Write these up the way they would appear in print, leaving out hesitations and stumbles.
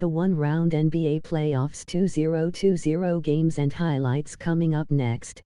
The one-round NBA Playoffs 2020 games and highlights coming up next.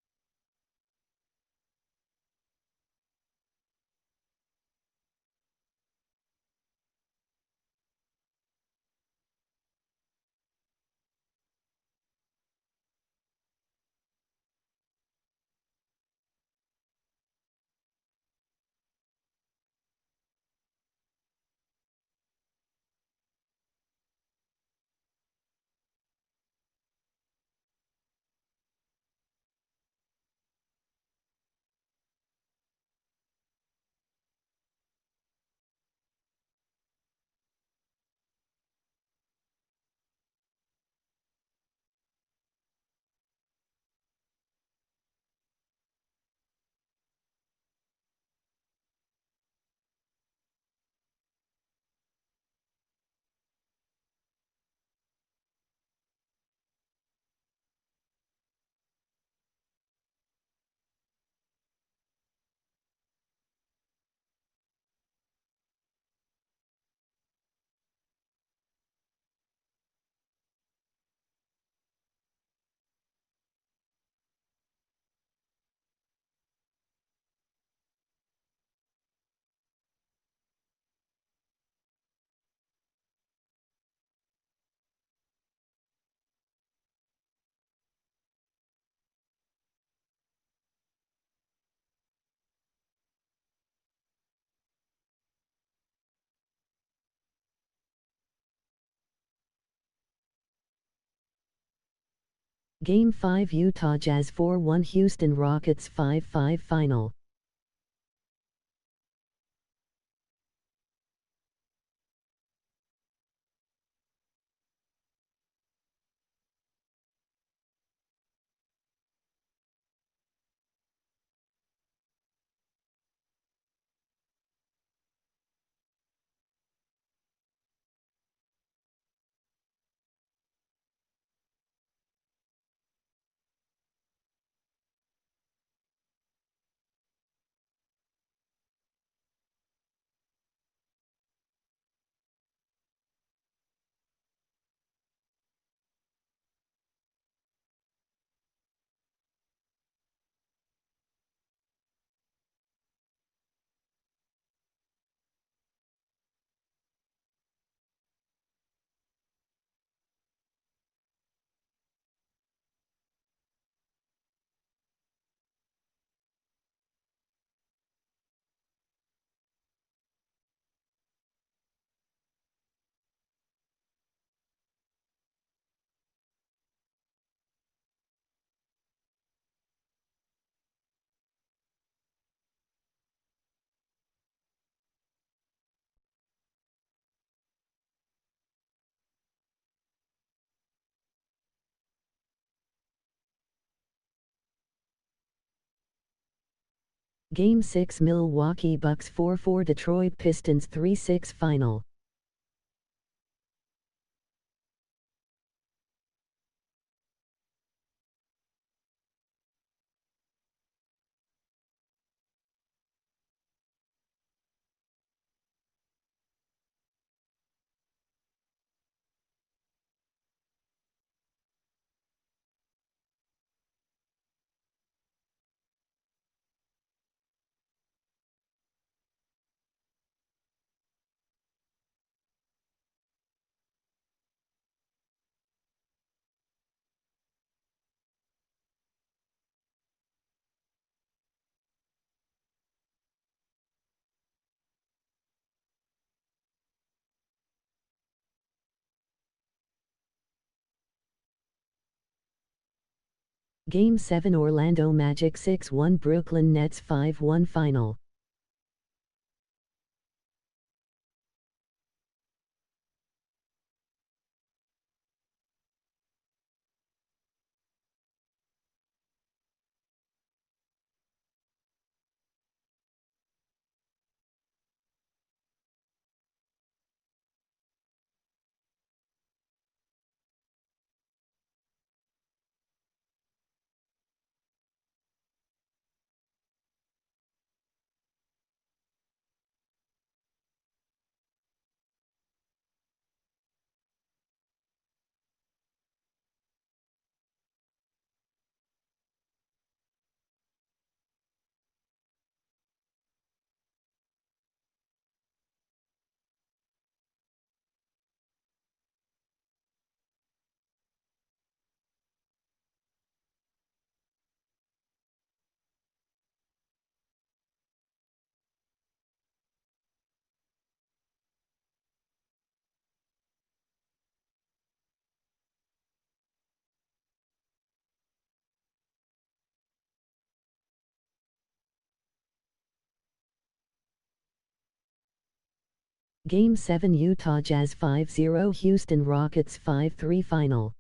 Game 5 Utah Jazz 4-1 Houston Rockets 5-5 final. Game 6 Milwaukee Bucks 4-4 Detroit Pistons 3-6 final. Game 7 Orlando Magic 6-1 Brooklyn Nets 5-1 final. Game 7 Utah Jazz 5-0 Houston Rockets 5-3 Final.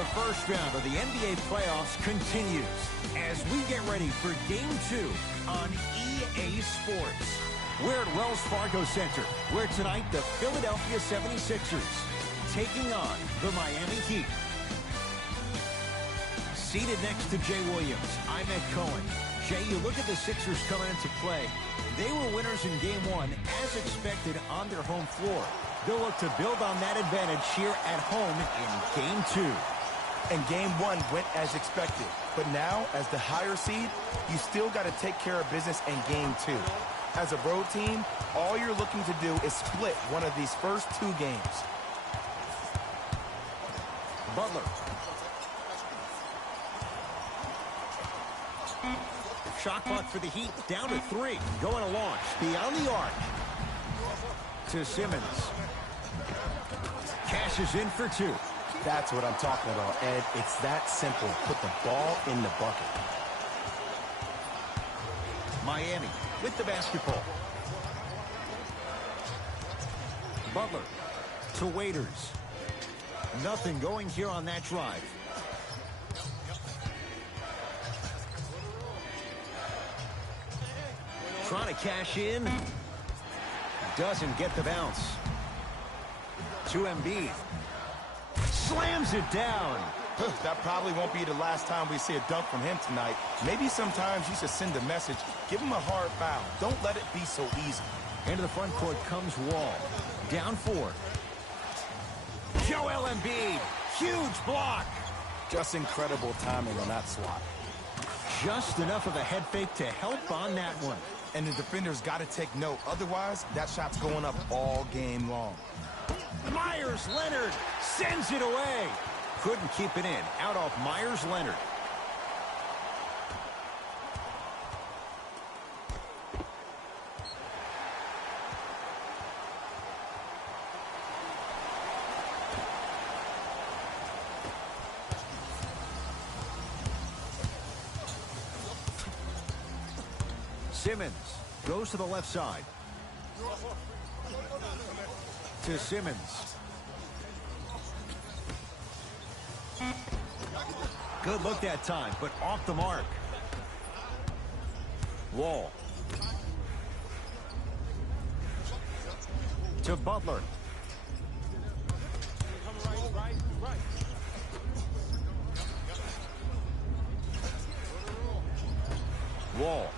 The first round of the NBA playoffs continues as we get ready for Game 2 on EA Sports. We're at Wells Fargo Center, where tonight the Philadelphia 76ers taking on the Miami Heat. Seated next to Jay Williams, I'm Ed Cohen. Jay, you look at the Sixers coming into play. They were winners in Game 1, as expected, on their home floor. They'll look to build on that advantage here at home in Game 2. And Game 1 went as expected. But now, as the higher seed, you still got to take care of business in Game 2. As a road team, all you're looking to do is split one of these first 2 games. Butler. Shot clock for the Heat, down to 3. Going to launch, beyond the arc. To Simmons. Cashes in for 2. That's what I'm talking about, Ed. It's that simple. Put the ball in the bucket. Miami with the basketball. Butler to Waiters. Nothing going here on that drive. Trying to cash in. Doesn't get the bounce. To Embiid. Slams it down. That probably won't be the last time we see a dunk from him tonight. Maybe sometimes you should send a message. Give him a hard foul. Don't let it be so easy. Into the front court comes Wall. Down 4. Joel Embiid. Huge block. Just incredible timing on that swat. Just enough of a head fake to help on that one. And the defender's got to take note. Otherwise, that shot's going up all game long. Myers Leonard sends it away. Couldn't keep it in. Out off Myers Leonard. Simmons goes to the left side. To Simmons. Good look that time, but off the mark. Wall. To Butler. Wall.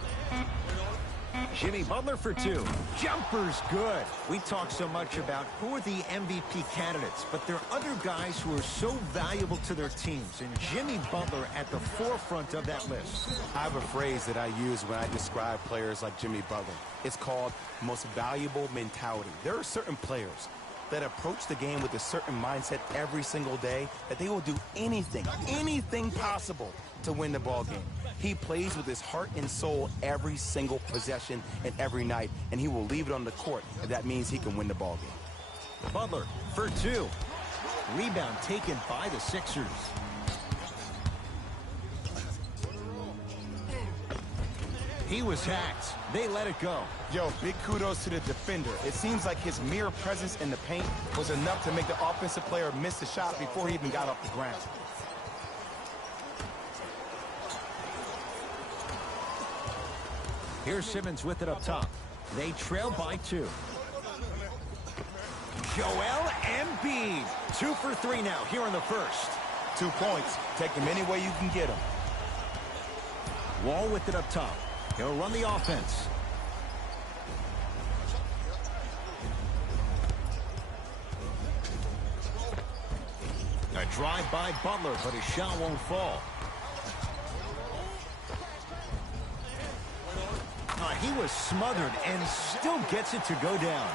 Jimmy Butler for 2. Jumper's good. We talk so much about who are the MVP candidates, but there are other guys who are so valuable to their teams, and Jimmy Butler at the forefront of that list. I have a phrase that I use when I describe players like Jimmy Butler. It's called most valuable mentality. There are certain players that approach the game with a certain mindset every single day that they will do anything possible to win the ball game. He plays with his heart and soul every single possession and every night, and he will leave it on the court if that means he can win the ball game. Butler for 2. Rebound taken by the Sixers. He was hacked. They let it go. Yo, big kudos to the defender. It seems like his mere presence in the paint was enough to make the offensive player miss the shot before he even got off the ground. Here's Simmons with it up top. They trail by 2. Joel Embiid. 2 for 3 now here in the first. 2 points. Take them any way you can get them. Wall with it up top. He'll run the offense. A drive by Butler, but his shot won't fall. He was smothered and still gets it to go down.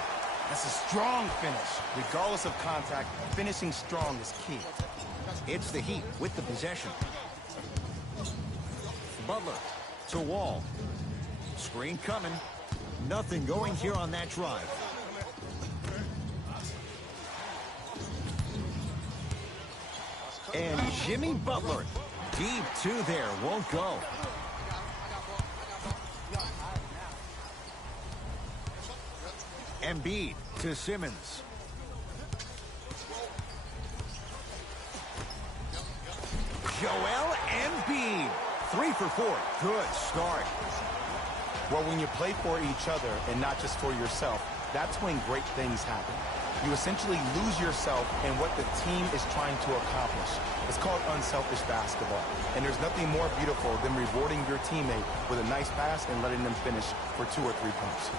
That's a strong finish. Regardless of contact, finishing strong is key. It's the Heat with the possession. Butler to Wall. Screen coming. Nothing going here on that drive. And Jimmy Butler, deep 2 there, won't go. Embiid to Simmons. Joel Embiid. 3 for 4. Good start. Well, when you play for each other and not just for yourself, that's when great things happen. You essentially lose yourself in what the team is trying to accomplish. It's called unselfish basketball. And there's nothing more beautiful than rewarding your teammate with a nice pass and letting them finish for 2 or 3 points.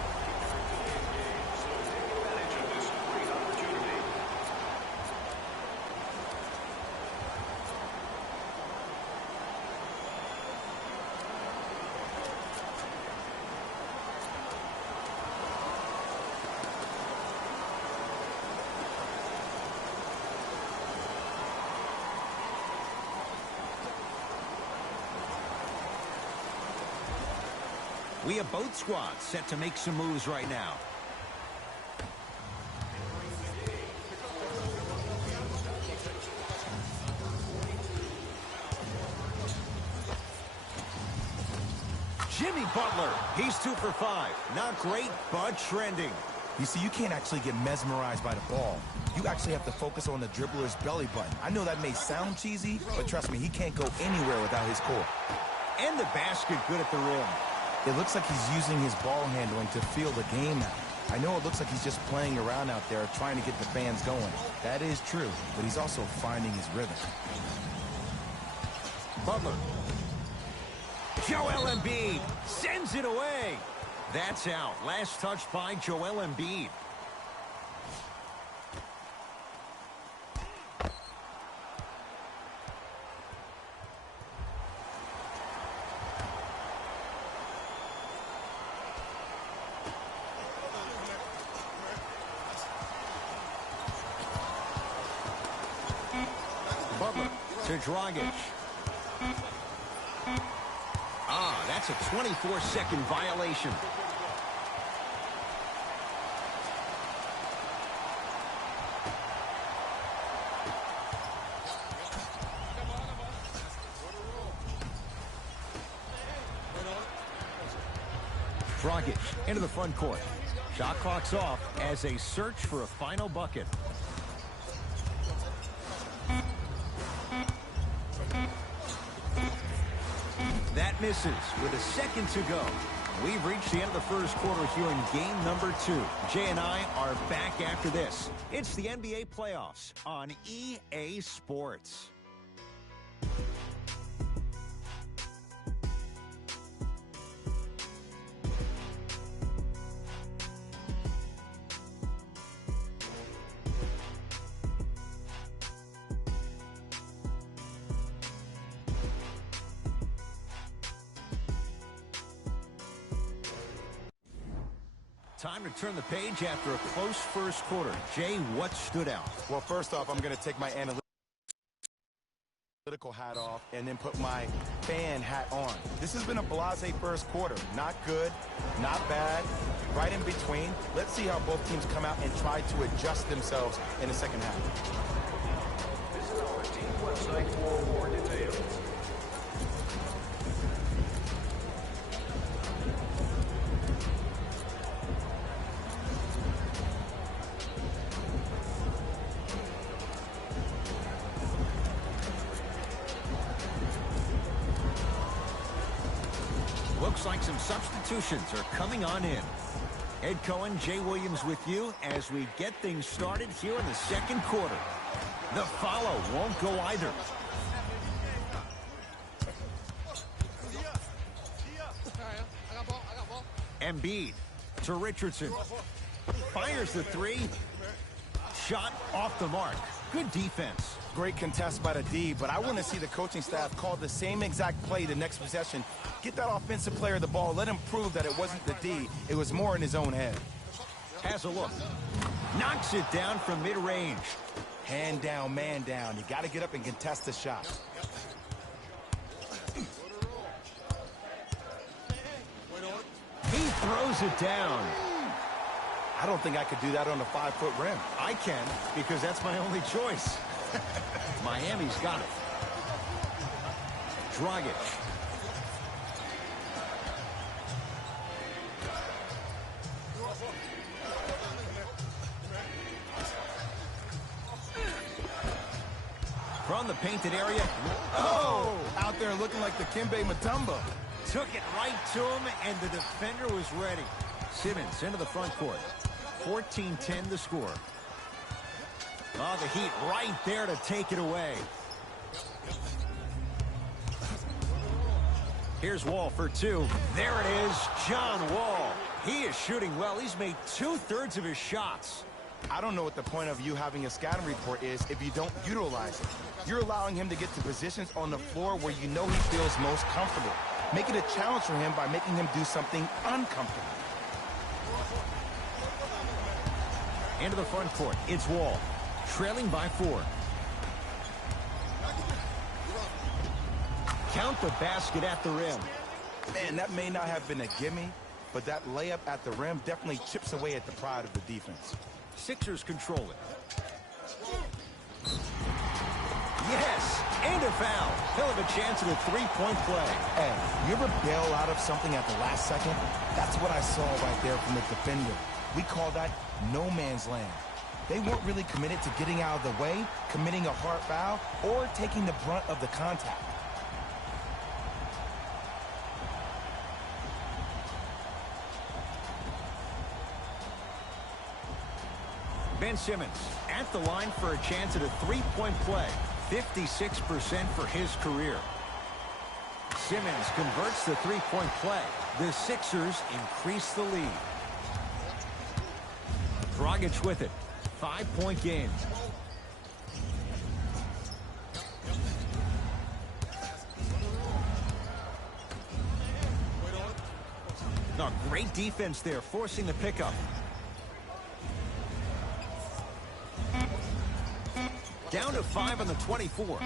We have both squads set to make some moves right now. Jimmy Butler, he's 2 for 5. Not great, but trending. You see, you can't actually get mesmerized by the ball. You actually have to focus on the dribbler's belly button. I know that may sound cheesy, but trust me, he can't go anywhere without his core. And the basket good at the rim. It looks like he's using his ball handling to feel the game now. I know it looks like he's just playing around out there trying to get the fans going. That is true, but he's also finding his rhythm. Butler. Joel Embiid sends it away. That's out. Last touch by Joel Embiid. Butler to Dragic. That's a 24-second violation. Dragic into the front court. Shot clock's off as they search for a final bucket. That misses with a second to go. We've reached the end of the first quarter here in game number 2. Jay and I are back after this. It's the NBA playoffs on EA Sports. Time to turn the page after a close first quarter. Jay, what stood out? Well, first off, I'm going to take my analytical hat off and then put my fan hat on. This has been a blasé first quarter. Not good, not bad, right in between. Let's see how both teams come out and try to adjust themselves in the second half. Visit our team website for more details. Looks like some substitutions are coming on in. Ed Cohen, Jay Williams with you as we get things started here in the second quarter. The follow won't go either. Embiid to Richardson. Fires the three. Shot off the mark. Good defense. Great contest by the D, but I want to see the coaching staff call the same exact play the next possession. Get that offensive player the ball. Let him prove that it wasn't the D. It was more in his own head. Has a look. Knocks it down from mid-range. Hand down, man down. You got to get up and contest the shot. He throws it down. I don't think I could do that on a 5-foot rim. I can, because that's my only choice. Miami's got it. Dragic. From From the painted area. Oh! Out there looking like the Kimbe Mutombo. Took it right to him, and the defender was ready. Simmons into the front court. 14-10 the score. Oh, the Heat right there to take it away. Here's Wall for two. There it is, John Wall. He is shooting well. He's made 2/3 of his shots. I don't know what the point of you having a scouting report is if you don't utilize it. You're allowing him to get to positions on the floor where you know he feels most comfortable. Make it a challenge for him by making him do something uncomfortable. Into the front court, it's Wall. Trailing by 4. Count the basket at the rim. Man, that may not have been a gimme, but that layup at the rim definitely chips away at the pride of the defense. Sixers control it. Yes, and a foul. He'll have a chance at a three-point play. Hey, you ever bail out of something at the last second? That's what I saw right there from the defender. We call that no man's land. They weren't really committed to getting out of the way, committing a hard foul, or taking the brunt of the contact. Ben Simmons at the line for a chance at a three-point play. 56% for his career. Simmons converts the three-point play. The Sixers increase the lead. Dragic with it. 5-point game. No, great defense there, forcing the pickup. Down to 5 on the 24.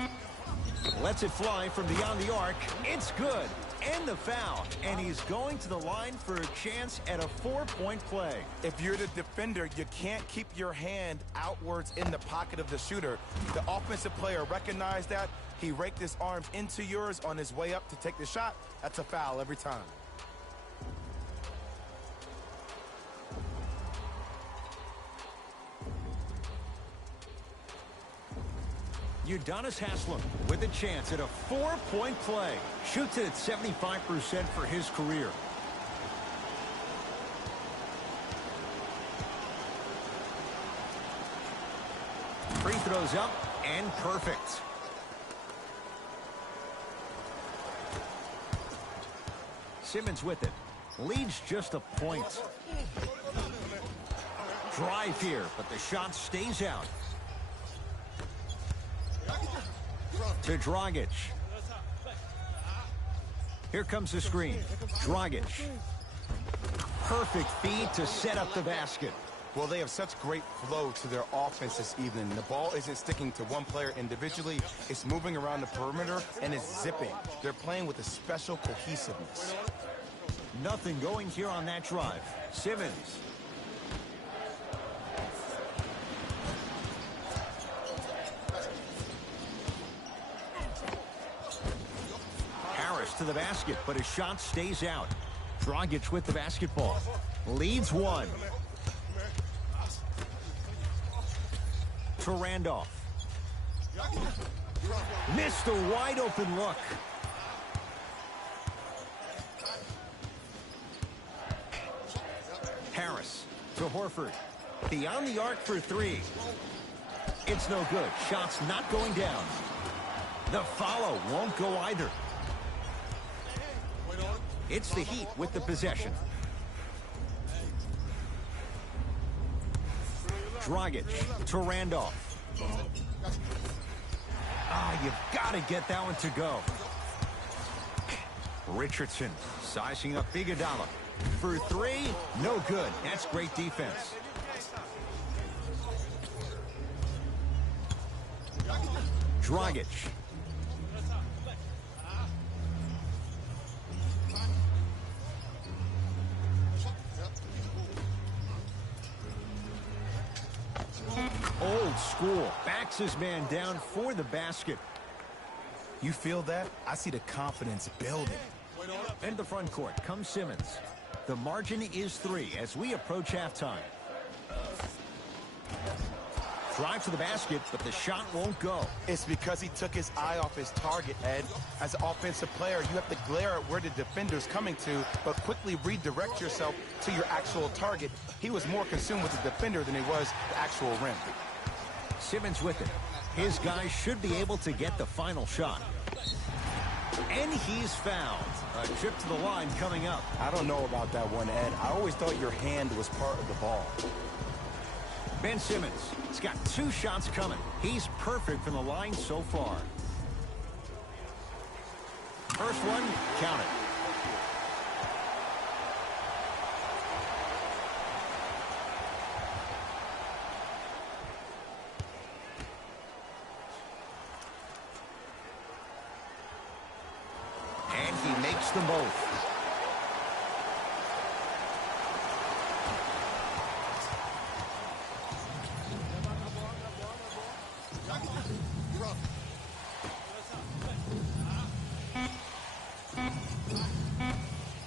Lets it fly from beyond the arc. It's good. And the foul. And he's going to the line for a chance at a 4-point play. If you're the defender, you can't keep your hand outwards in the pocket of the shooter. The offensive player recognized that. He raked his arms into yours on his way up to take the shot. That's a foul every time. Udonis Haslem with a chance at a 4-point play. Shoots it at 75% for his career. Free throws up and perfect. Simmons with it. Leads just a point. Drive here, but the shot stays out. To Dragic. Here comes the screen. Dragic. Perfect feed to set up the basket. Well, they have such great flow to their offense this evening. The ball isn't sticking to one player individually. It's moving around the perimeter, and it's zipping. They're playing with a special cohesiveness. Nothing going here on that drive. Simmons. To the basket, but his shot stays out. Dragic with the basketball. Leads one. To Randolph. Missed a wide open look. Harris to Horford. Beyond the arc for 3. It's no good. Shot's not going down. The follow won't go either. It's the Heat with the possession. Dragic to Randolph. You've got to get that one to go. Richardson sizing up Iguodala. For 3, no good. That's great defense. Dragic. Old school. Backs his man down for the basket. You feel that? I see the confidence building. In the front court comes Simmons. The margin is 3 as we approach halftime. Drive to the basket, but the shot won't go. It's because he took his eye off his target, Ed. As an offensive player, you have to glare at where the defender's coming to, but quickly redirect yourself to your actual target. He was more consumed with the defender than he was the actual rim. Simmons with it. His guys should be able to get the final shot. And he's fouled. A trip to the line coming up. I don't know about that one, Ed. I always thought your hand was part of the ball. Ben Simmons has got 2 shots coming. He's perfect from the line so far. First one, count it. And he makes them both.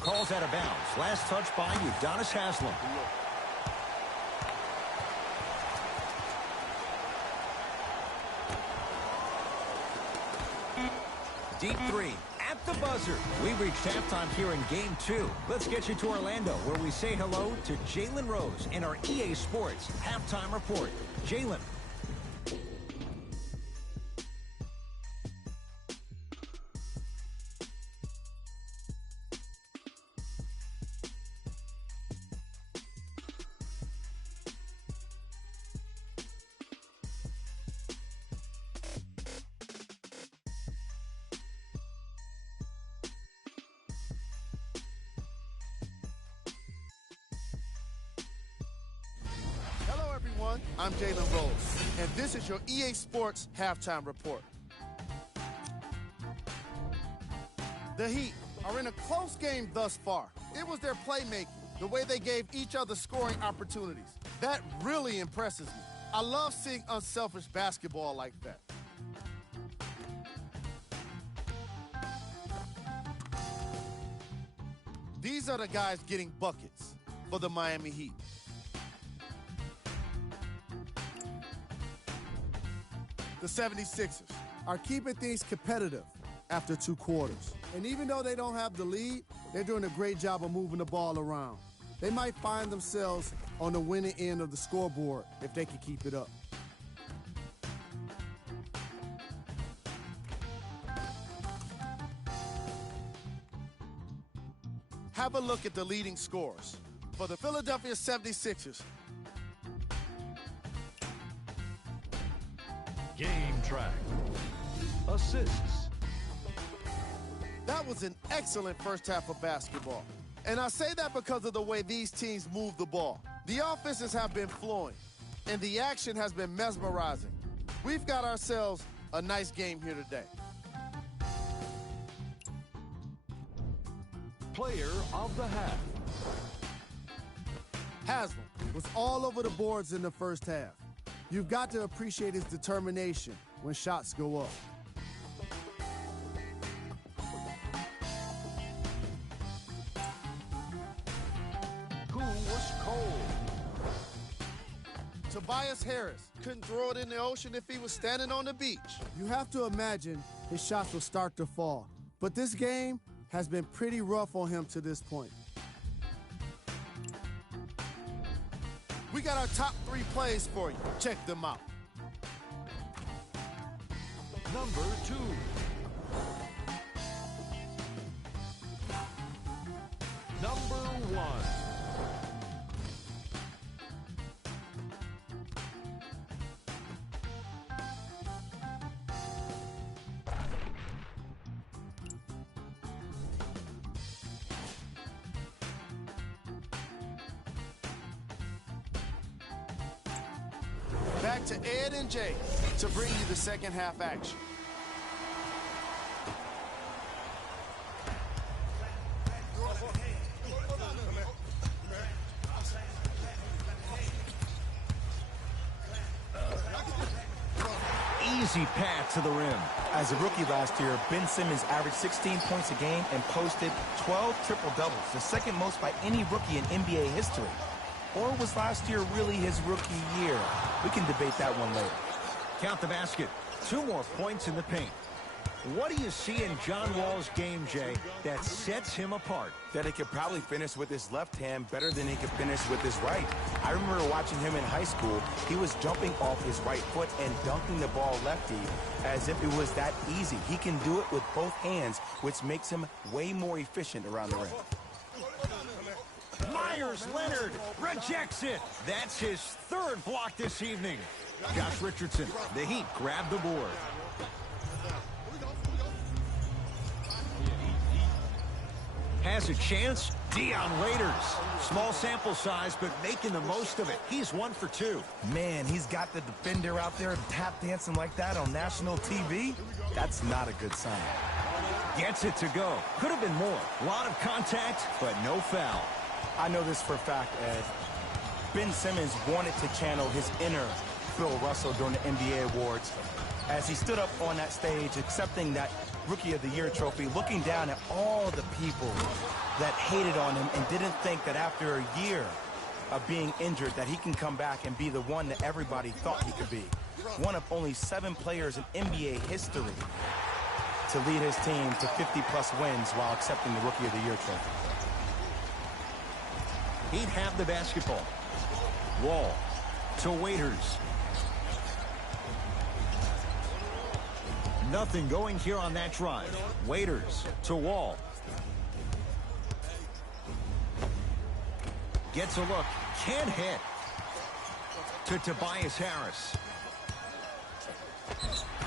Calls out of bounds. Last touch by Udonis Haslem. Deep 3 at the buzzer. We reached halftime here in Game 2. Let's get you to Orlando, where we say hello to Jalen Rose in our EA Sports Halftime Report. Jalen. I'm Jalen Rose, and this is your EA Sports Halftime Report. The Heat are in a close game thus far. It was their playmaking, the way they gave each other scoring opportunities. That really impresses me. I love seeing unselfish basketball like that. These are the guys getting buckets for the Miami Heat. The 76ers are keeping things competitive after 2 quarters. And even though they don't have the lead, they're doing a great job of moving the ball around. They might find themselves on the winning end of the scoreboard if they can keep it up. Have a look at the leading scorers. For the Philadelphia 76ers, Game track. Assists. that was an excellent first half of basketball. And I say that because of the way these teams move the ball. The offenses have been flowing, and the action has been mesmerizing. We've got ourselves a nice game here today. Player of the half. Haslem was all over the boards in the first half. You've got to appreciate his determination when shots go up. Who was cold? Tobias Harris couldn't throw it in the ocean if he was standing on the beach. You have to imagine his shots will start to fall. But this game has been pretty rough on him to this point. We got our top 3 plays for you. Check them out. Number 2. Number 1. Back to Ed and Jay to bring you the second half action. Easy path to the rim. As a rookie last year, Ben Simmons averaged 16 points a game and posted 12 triple-doubles, the second most by any rookie in NBA history. Or was last year really his rookie year? We can debate that one later. Count the basket. 2 more points in the paint. What do you see in John Wall's game, Jay, that sets him apart? That he could probably finish with his left hand better than he could finish with his right. I remember watching him in high school. He was jumping off his right foot and dunking the ball lefty as if it was that easy. He can do it with both hands, which makes him way more efficient around the rim. Myers Leonard rejects it. That's his 3rd block this evening. Josh Richardson, the Heat grab the board. Has a chance. Dion Waiters. Small sample size, but making the most of it. He's 1 for 2. Man, he's got the defender out there tap dancing like that on national TV. That's not a good sign. Gets it to go. Could have been more. A lot of contact, but no foul. I know this for a fact, Ed. Ben Simmons wanted to channel his inner Phil Russell during the NBA Awards as he stood up on that stage accepting that Rookie of the Year trophy, looking down at all the people that hated on him and didn't think that after a year of being injured that he can come back and be the one that everybody thought he could be. One of only 7 players in NBA history to lead his team to 50-plus wins while accepting the Rookie of the Year trophy. He'd have the basketball. Wall to Waiters. Nothing going here on that drive. Waiters to Wall. Gets a look. Can't hit. To Tobias Harris.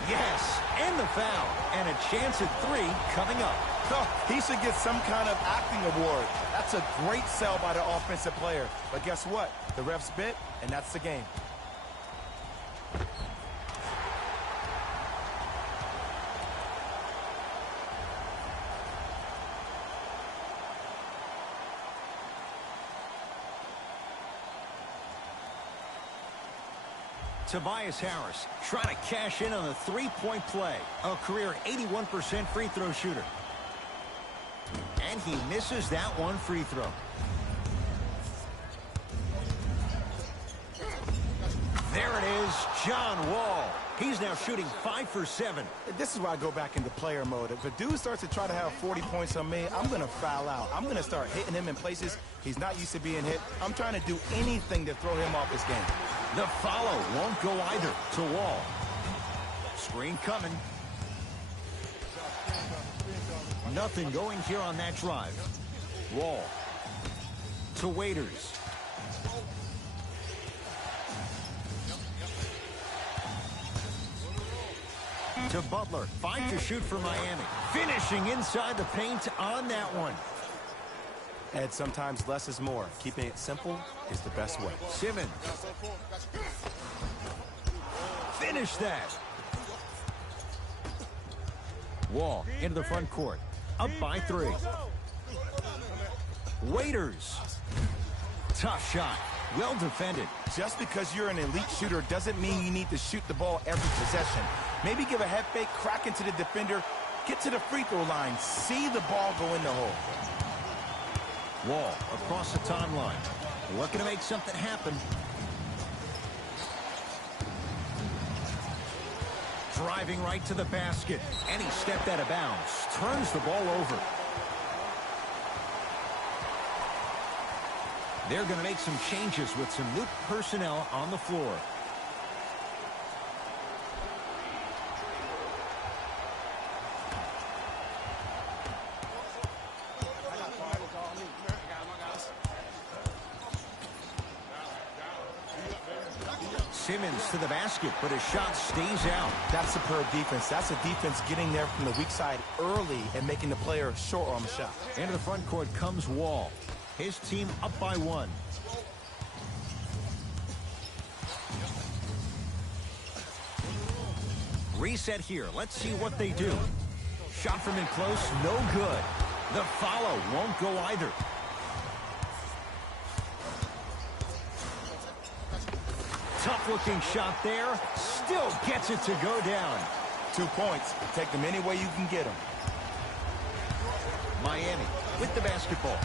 Yes, and the foul. And a chance at 3 coming up. Oh, he should get some kind of acting award. That's a great sell by the offensive player. But guess what? The refs bit, and that's the game. Tobias Harris trying to cash in on a 3-point play. A career 81% free throw shooter. And he misses that one free throw. There it is, John Wall. He's now shooting 5 for 7. This is where I go back into player mode. If a dude starts to try to have 40 points on me, I'm going to foul out. I'm going to start hitting him in places he's not used to being hit. I'm trying to do anything to throw him off his game. The follow won't go either to Wall. Screen coming. Nothing going here on that drive. Wall to Waiters. To Butler. 5 to shoot for Miami. Finishing inside the paint on that one. Ed, sometimes less is more. Keeping it simple is the best way. Simmons. Finish that. Wall into the front court. Up by 3. Waiters. Tough shot. Well defended. Just because you're an elite shooter doesn't mean you need to shoot the ball every possession. Maybe give a head fake, crack into the defender, get to the free throw line, see the ball go in the hole. Wall across the timeline. Looking to make something happen. Driving right to the basket. And he stepped out of bounds. Turns the ball over. They're going to make some changes with some new personnel on the floor. Simmons to the basket, but his shot stays out. That's superb defense. That's a defense getting there from the weak side early and making the player short on the shot. Into the front court comes Wall. His team up by 1. Reset here. Let's see what they do. Shot from in close, no good. The follow won't go either. Tough-looking shot there. Still gets it to go down. 2 points. Take them any way you can get them. Miami with the basketball.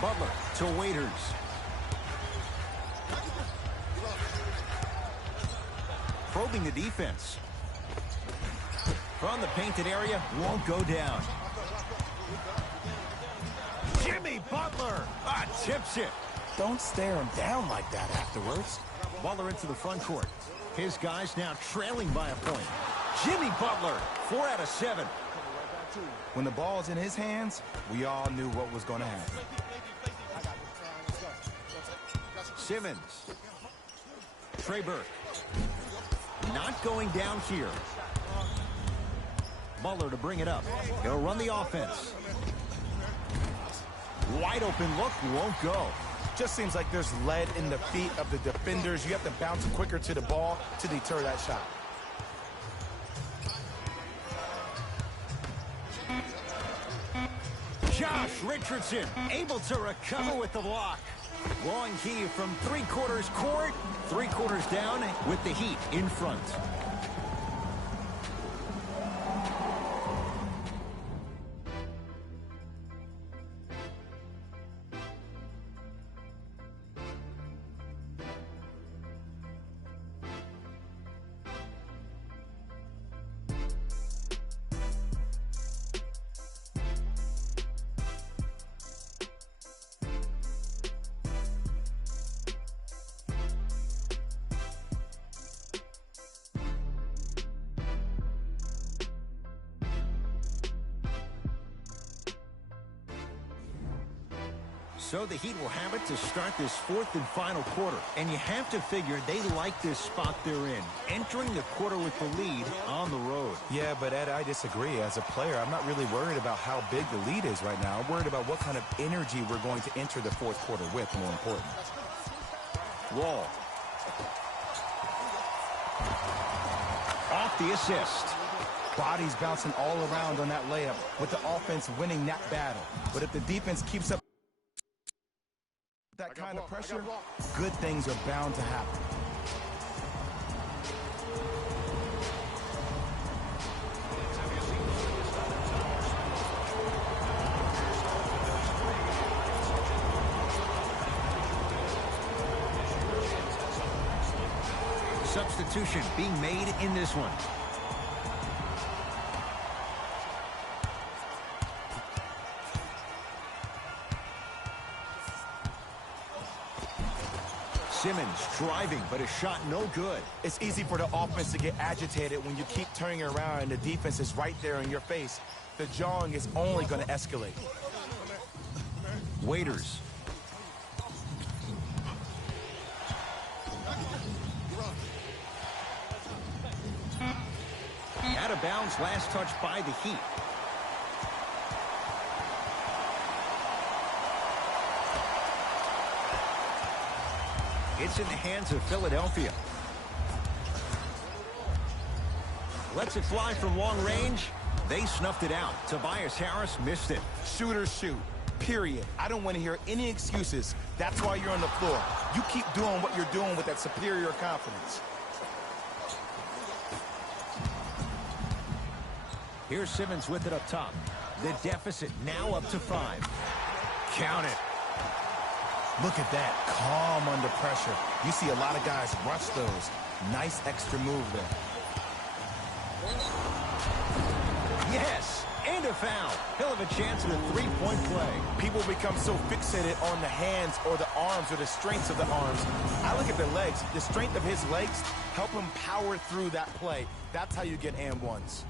Butler to Waiters. probing the defense. From the painted area, won't go down. Jimmy Butler tips it. Don't stare him down like that afterwards. Butler into the front court. His guys now trailing by a point. Jimmy Butler, 4 out of 7. When the ball's in his hands, we all knew what was going to happen. Simmons. Trey Burke. Not going down here. Butler to bring it up. He'll run the offense. Wide open look, won't go. Just seems like there's lead in the feet of the defenders. You have to bounce quicker to the ball to deter that shot. Josh Richardson able to recover with the block. Long key from three-quarters court, three-quarters down with the Heat in front. So the Heat will have it to start this fourth and final quarter. And you have to figure they like this spot they're in, entering the quarter with the lead on the road. Yeah, but Ed, I disagree. As a player, I'm not really worried about how big the lead is right now. I'm worried about what kind of energy we're going to enter the fourth quarter with, more important. Wall. Off the assist. Bodies bouncing all around on that layup with the offense winning that battle. But if the defense keeps up that kind of pressure, good things are bound to happen. Substitution being made in this one. Simmons driving, but a shot no good. It's easy for the offense to get agitated when you keep turning it around and the defense is right there in your face. The jawing is only going to escalate. Waiters. Out of bounds, last touch by the Heat. It's in the hands of Philadelphia. Lets it fly from long range. They snuffed it out. Tobias Harris missed it. Shooters shoot, period. I don't want to hear any excuses. That's why you're on the floor. You keep doing what you're doing with that superior confidence. Here's Simmons with it up top. The deficit now up to 5. Count it. Look at that, calm under pressure. You see a lot of guys rush those. Nice extra move there. Yes, and a foul. He'll have a chance at a three-point play. People become so fixated on the hands or the arms or the strengths of the arms. I look at the legs. The strength of his legs help him power through that play. That's how you get and ones.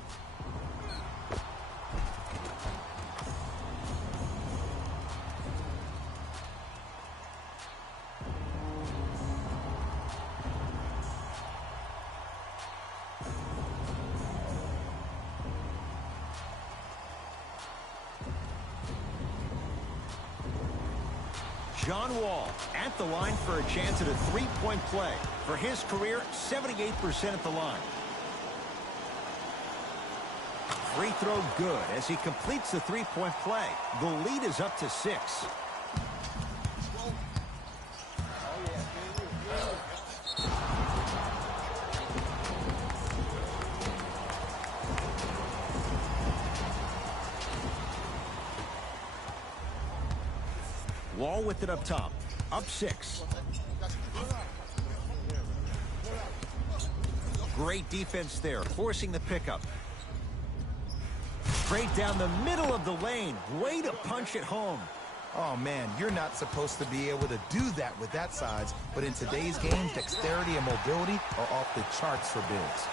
John Wall at the line for a chance at a three-point play. For his career, 78% at the line. Free throw good as he completes the three-point play. The lead is up to 6. Wall with it up top. Up 6. Great defense there, forcing the pickup. Straight down the middle of the lane. Way to punch it home. Oh, man, you're not supposed to be able to do that with that size, but in today's game, dexterity and mobility are off the charts for bigs.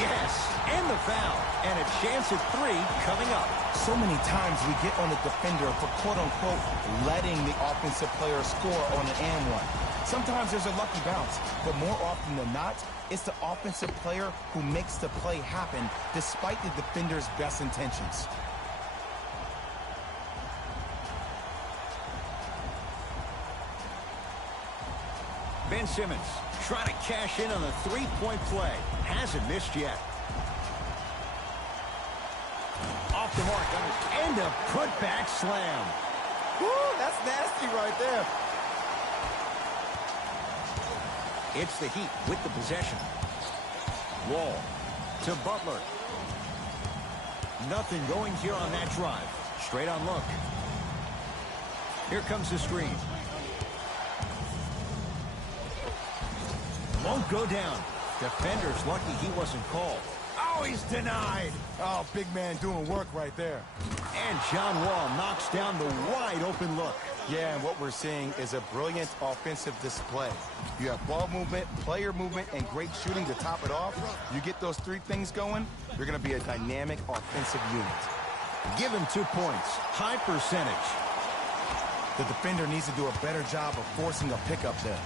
Yes, and the foul. And a chance at 3 coming up. So many times we get on the defender for quote-unquote letting the offensive player score on an and one. Sometimes there's a lucky bounce, but more often than not, it's the offensive player who makes the play happen despite the defender's best intentions. Ben Simmons trying to cash in on the three-point play. Hasn't missed yet. Off the mark and a putback slam. Woo, that's nasty right there. It's the Heat with the possession. Wall to Butler. Nothing going here on that drive. Straight on look. Here comes the screen. Won't go down. Defender's lucky he wasn't called. Oh, he's denied. Oh, big man doing work right there. And John Wall knocks down the wide open look. Yeah, and what we're seeing is a brilliant offensive display. You have ball movement, player movement, and great shooting to top it off. You get those 3 things going, you're going to be a dynamic offensive unit. Give him 2 points. High percentage. The defender needs to do a better job of forcing a pickup there.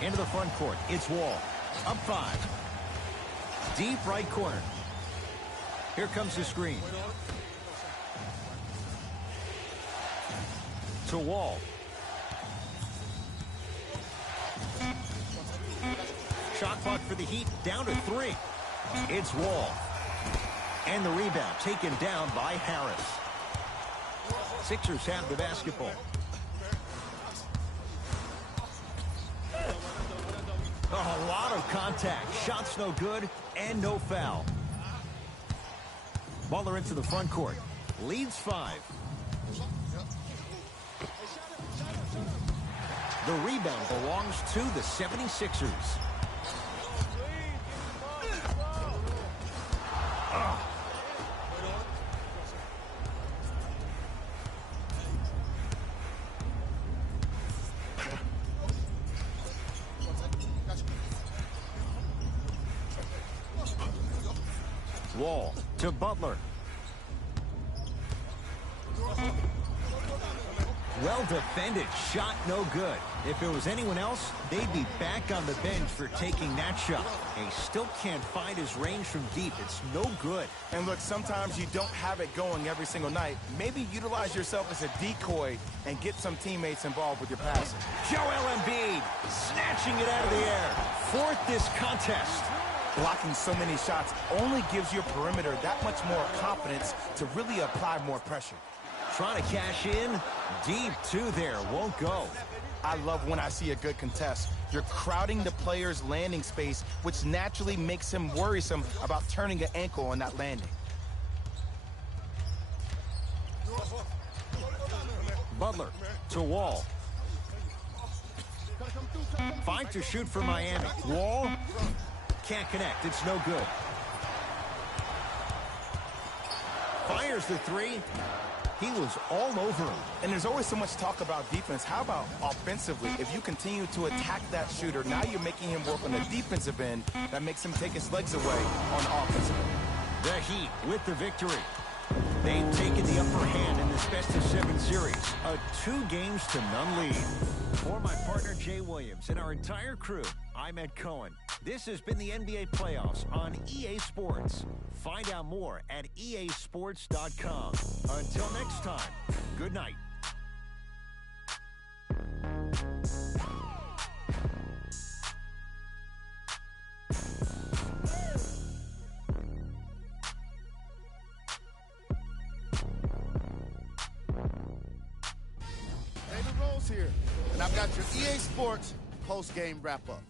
Into the front court. It's Wall. Up 5. Deep right corner. Here comes the screen. To Wall. Shot clock for the Heat down to 3. It's Wall. And the rebound taken down by Harris. Sixers have the basketball. Oh, a lot of contact. Shots no good and no foul. Butler into the front court. Leads 5. The rebound belongs to the 76ers. Wall to Butler. Well defended. Shot no good. If it was anyone else, they'd be back on the bench for taking that shot. He still can't find his range from deep. It's no good. And look, sometimes you don't have it going every single night. Maybe utilize yourself as a decoy and get some teammates involved with your passing. Joel Embiid snatching it out of the air. 4th this contest. Blocking so many shots only gives your perimeter that much more confidence to really apply more pressure. Trying to cash in. Deep 2 there. Won't go. I love when I see a good contest. You're crowding the player's landing space, which naturally makes him worrisome about turning an ankle on that landing. Butler to Wall. 5 to shoot for Miami. Wall can't connect. It's no good. Fires the 3. He was all over him. And there's always so much talk about defense. How about offensively? If you continue to attack that shooter, now you're making him work on the defensive end. That makes him take his legs away on the offensive end. The Heat with the victory. They've taken the upper hand in this best-of-7 series. A 2-games-to-none lead. For my partner, Jay Williams, and our entire crew, I'm Ed Cohen. This has been the NBA Playoffs on EA Sports. Find out more at easports.com. Until next time, good night. David Rose here, and I've got your EA Sports post-game wrap-up.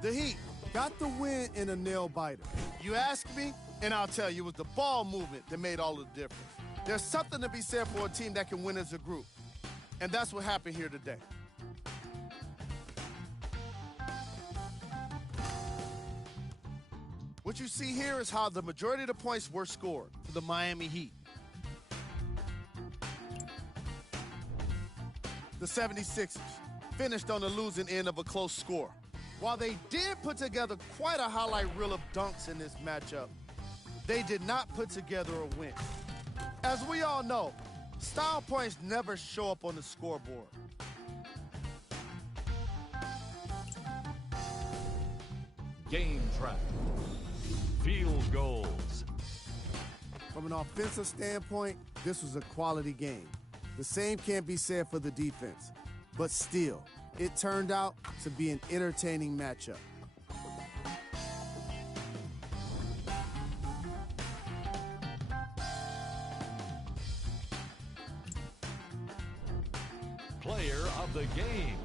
The Heat got the win in a nail-biter. You ask me, and I'll tell you, it was the ball movement that made all the difference. There's something to be said for a team that can win as a group, and that's what happened here today. What you see here is how the majority of the points were scored for the Miami Heat. The 76ers finished on the losing end of a close score. While they did put together quite a highlight reel of dunks in this matchup, they did not put together a win. As we all know, style points never show up on the scoreboard. Game track. Field goals. From an offensive standpoint, this was a quality game. The same can't be said for the defense. But still, it turned out to be an entertaining matchup. Player of the game.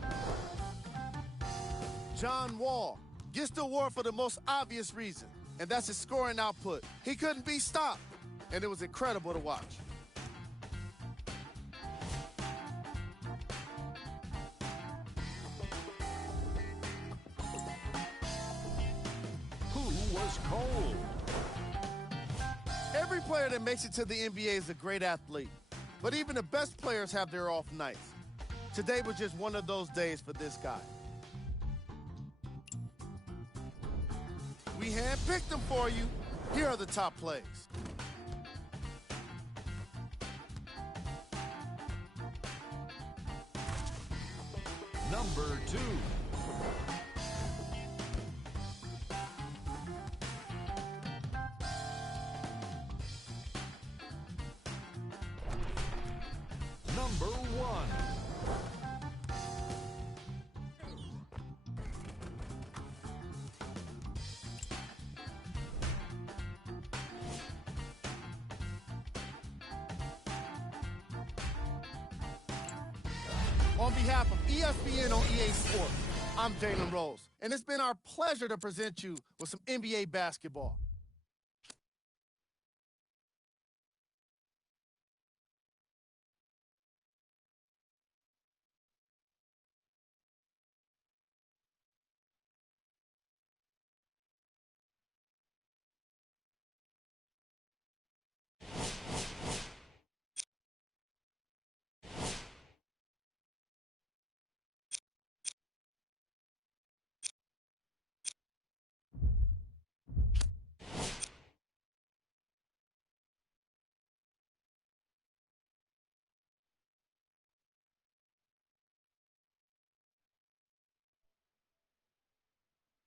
John Wall gets the award for the most obvious reason, and that's his scoring output. He couldn't be stopped, and it was incredible to watch. Who was cold? Every player that makes it to the NBA is a great athlete, but even the best players have their off nights. Today was just one of those days for this guy. We handpicked them for you. Here are the top plays. Number 2. Number 1. On behalf of ESPN on EA Sports, I'm Jalen Rose, and it's been our pleasure to present you with some NBA basketball.